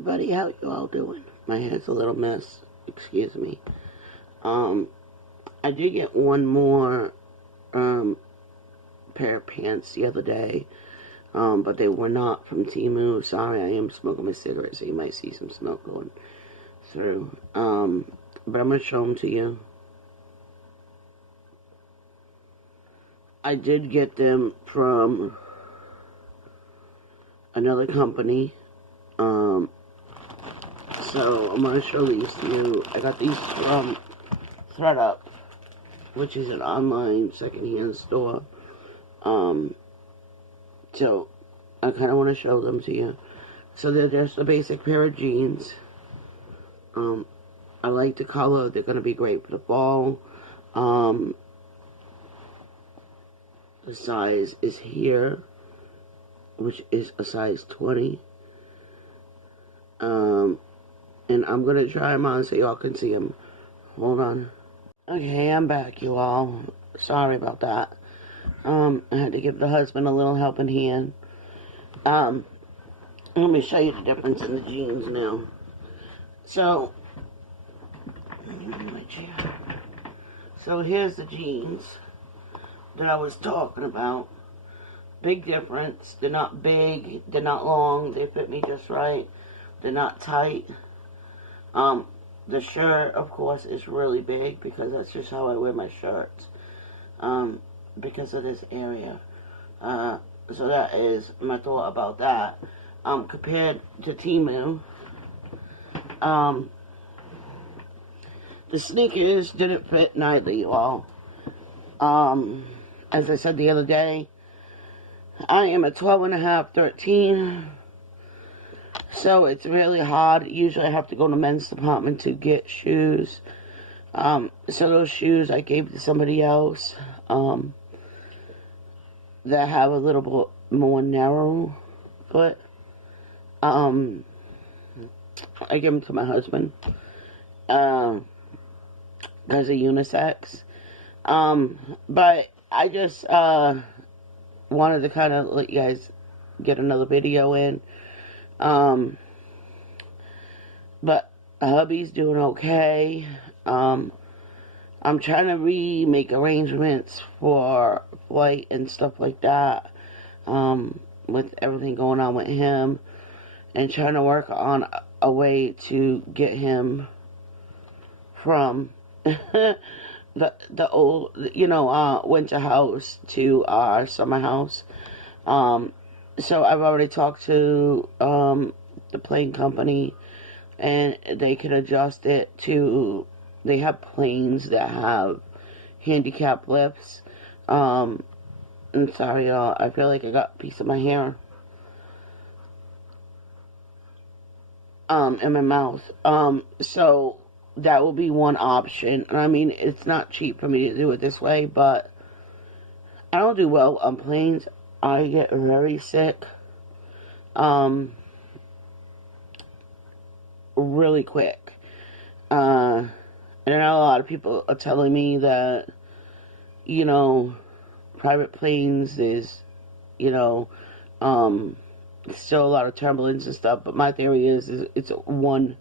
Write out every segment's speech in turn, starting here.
everybody, how you all doing? My head's a little mess, excuse me. I did get one more pair of pants the other day, but they were not from Temu. Sorry, I am smoking my cigarette, so you might see some smoke going through. But I'm going to show them to you. I did get them from another company. So I'm going to show these to you. I got these from ThredUp, which is an online secondhand store. So I kind of want to show them to you. So they're just a basic pair of jeans. I like the color. They're going to be great for the fall. The size is here, which is a size 20. And I'm going to try them on so y'all can see them. Hold on. Okay, I'm back, you all. Sorry about that. I had to give the husband a little helping hand. Let me show you the difference in the jeans now. So, here's the jeans that I was talking about. Big difference. They're not big. They're not long. They fit me just right. They're not tight. The shirt, of course, is really big because that's just how I wear my shirts. Because of this area. So that is my thought about that. Compared to Temu, the sneakers didn't fit neither, you all. As I said the other day, I am a 12.5, 13. So it's really hard. Usually I have to go to the men's department to get shoes. So those shoes I gave to somebody else that have a little bit more narrow foot. I give them to my husband. Because of unisex. But I just wanted to kind of let you guys get another video in. But hubby's doing okay. I'm trying to make arrangements for flight and stuff like that. With everything going on with him. And trying to work on a way to get him from the old, winter house to our summer house. So I've already talked to the plane company, and they can adjust it to. They have planes that have handicap lifts. I'm sorry, y'all. I feel like I got a piece of my hair in my mouth. So that will be one option. And I mean, it's not cheap for me to do it this way, but I don't do well on planes. I get very sick really quick. And I know a lot of people are telling me that, private planes is, still a lot of turbulence and stuff. But my theory is it's one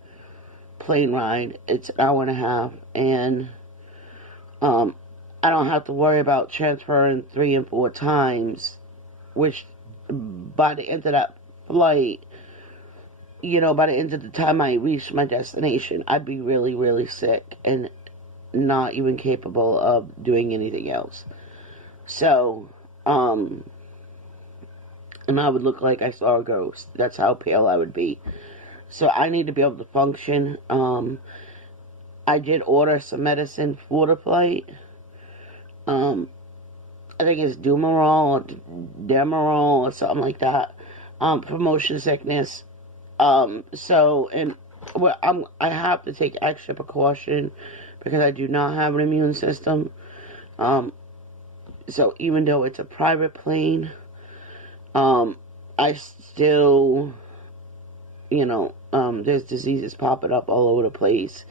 plane ride. It's an hour and a half. And I don't have to worry about transferring 3 and 4 times. Which, by the end of that flight, by the end of the time I reach my destination, I'd be really, really sick and not even capable of doing anything else. So, and I would look like I saw a ghost. That's how pale I would be. So I need to be able to function. I did order some medicine for the flight. I think it's Dumerol or Demerol or something like that, for motion sickness. I have to take extra precaution because I do not have an immune system. So even though it's a private plane, I still, there's diseases popping up all over the place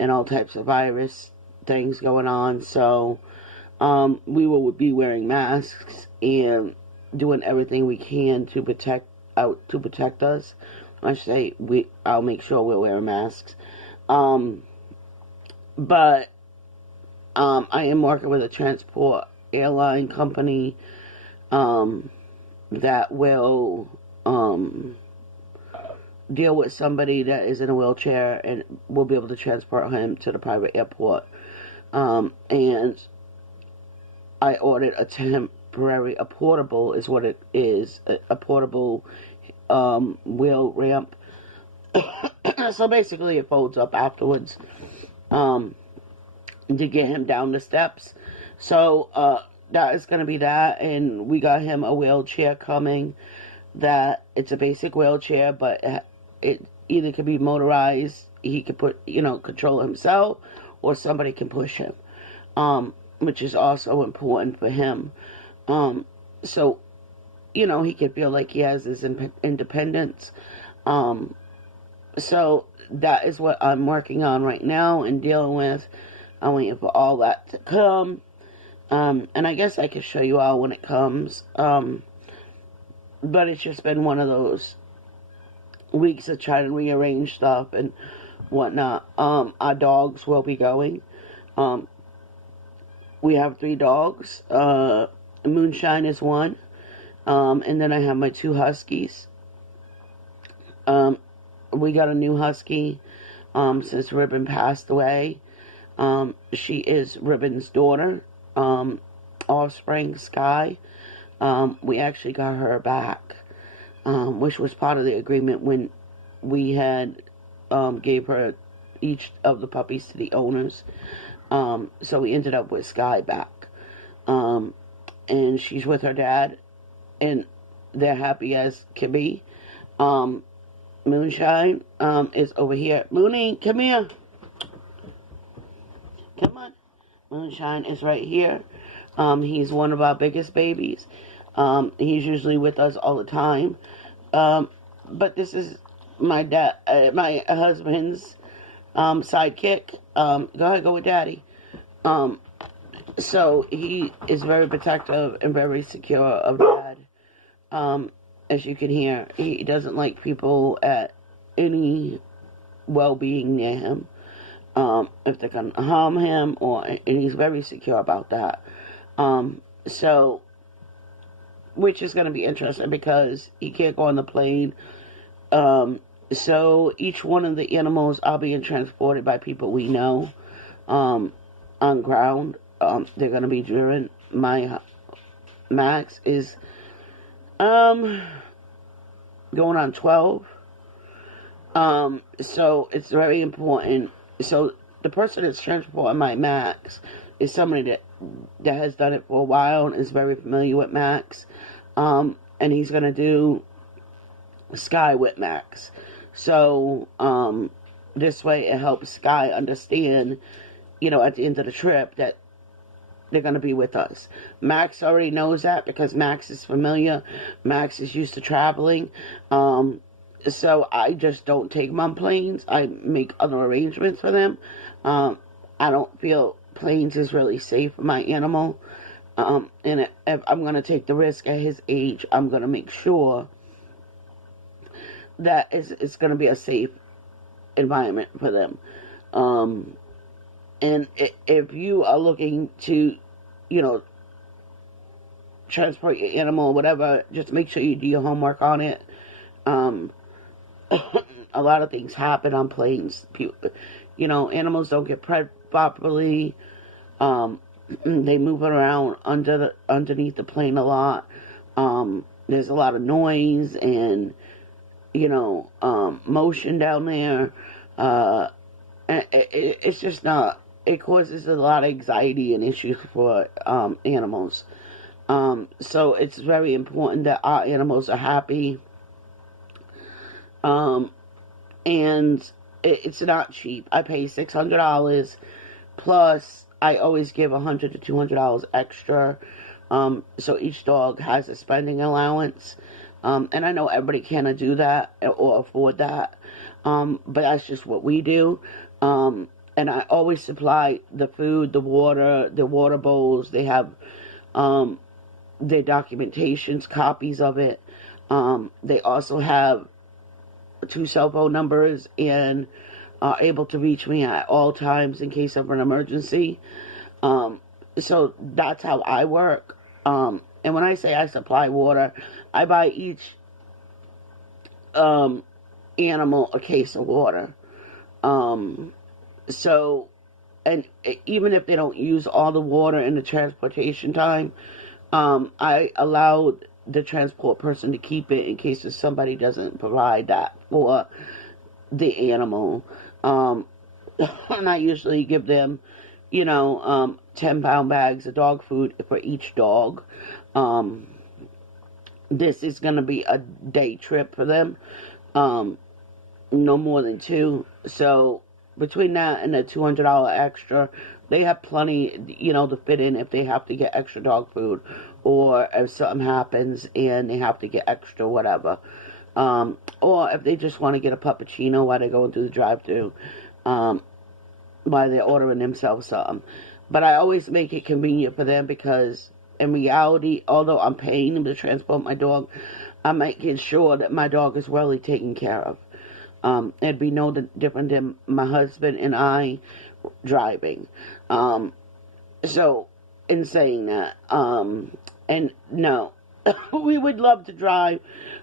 and all types of virus things going on. So we will be wearing masks and doing everything we can to protect us. I say I'll make sure we're wearing masks. Um, but I am working with a transport airline company that will deal with somebody that is in a wheelchair, and we'll be able to transport him to the private airport. And I ordered a portable is what it is, a portable wheel ramp. So basically it folds up afterwards to get him down the steps. So that is going to be that, and we got him a wheelchair coming that it's a basic wheelchair, but it either can be motorized, he can control himself, or somebody can push him, which is also important for him. So, he can feel like he has his independence. So that is what I'm working on right now and dealing with. I'm waiting for all that to come. And I guess I can show you all when it comes. But it's just been one of those weeks of trying to rearrange stuff and whatnot. Our dogs will be going. We have 3 dogs. Moonshine is one. And then I have my 2 huskies. We got a new husky since Ribbon passed away. She is Ribbon's daughter, offspring, Sky. We actually got her back, which was part of the agreement when we had gave her each of the puppies to the owners. So we ended up with Sky back. And she's with her dad, and they're happy as can be. Moonshine is over here. Mooney, come here. Come on. Moonshine is right here. He's one of our biggest babies. He's usually with us all the time. But this is my husband's sidekick. Go ahead, go with Daddy. So he is very protective and very secure of Dad. As you can hear, he doesn't like people at any well-being near him. If they're going to harm him, and he's very secure about that. So, which is going to be interesting because he can't go on the plane. So each one of the animals are being transported by people we know, on ground. They're going to be driven. My Max is, going on 12. So it's very important. So the person that's transporting my Max is somebody that has done it for a while and is very familiar with Max. And he's going to do Sky with Max. So this way it helps Sky understand, at the end of the trip that they're going to be with us. Max already knows that because Max is familiar. Max is used to traveling. So I just don't take them on planes. I make other arrangements for them. I don't feel planes is really safe for my animal. And if I'm going to take the risk at his age, I'm going to make sure that it's going to be a safe environment for them. And if you are looking to, transport your animal or whatever, just make sure you do your homework on it. A lot of things happen on planes. Animals don't get prepped properly. They move around underneath the plane a lot. There's a lot of noise and, motion down there. It's just not. It causes a lot of anxiety and issues for animals. So it's very important that our animals are happy. And it's not cheap. I pay $600 plus I always give $100 to $200 extra. So each dog has a spending allowance. And I know everybody can't do that or afford that. But that's just what we do. And I always supply the food, the water bowls. They have their documentations, copies of it. They also have 2 cell phone numbers and are able to reach me at all times in case of an emergency. So that's how I work. And when I say I supply water, I buy each animal a case of water. So, and even if they don't use all the water in the transportation time, I allowed the transport person to keep it in case if somebody doesn't provide that for the animal. And I usually give them, 10-pound bags of dog food for each dog. This is going to be a day trip for them. No more than 2. So between that and the $200 extra, they have plenty, to fit in if they have to get extra dog food, or if something happens and they have to get extra whatever. Or if they just want to get a puppuccino while they're going through the drive-thru, while they're ordering themselves something. But I always make it convenient for them because in reality, although I'm paying them to transport my dog, I'm making sure that my dog is really taken care of. It'd be no different than my husband and I driving. So, in saying that, and no, we would love to drive,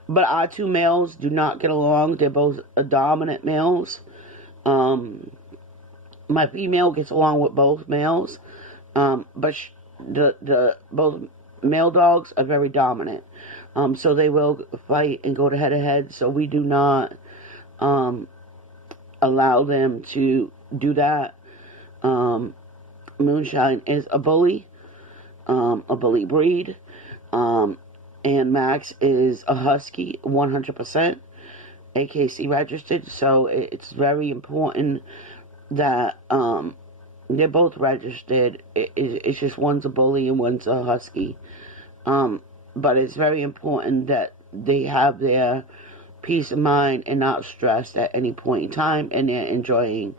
but our 2 males do not get along. They're both dominant males. My female gets along with both males, but the both male dogs are very dominant. So they will fight and go to head-to-head. So we do not allow them to do that. Moonshine is a bully breed, and Max is a husky, 100%, AKC registered. So it's very important that they're both registered. It's just one's a bully and one's a husky. But it's very important that they have their peace of mind and not stressed at any point in time, and they're enjoying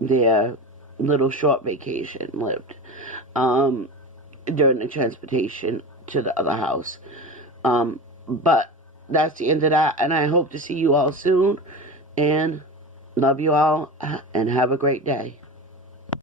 their little short vacation lived during the transportation to the other house. But that's the end of that, and I hope to see you all soon, and love you all, and have a great day.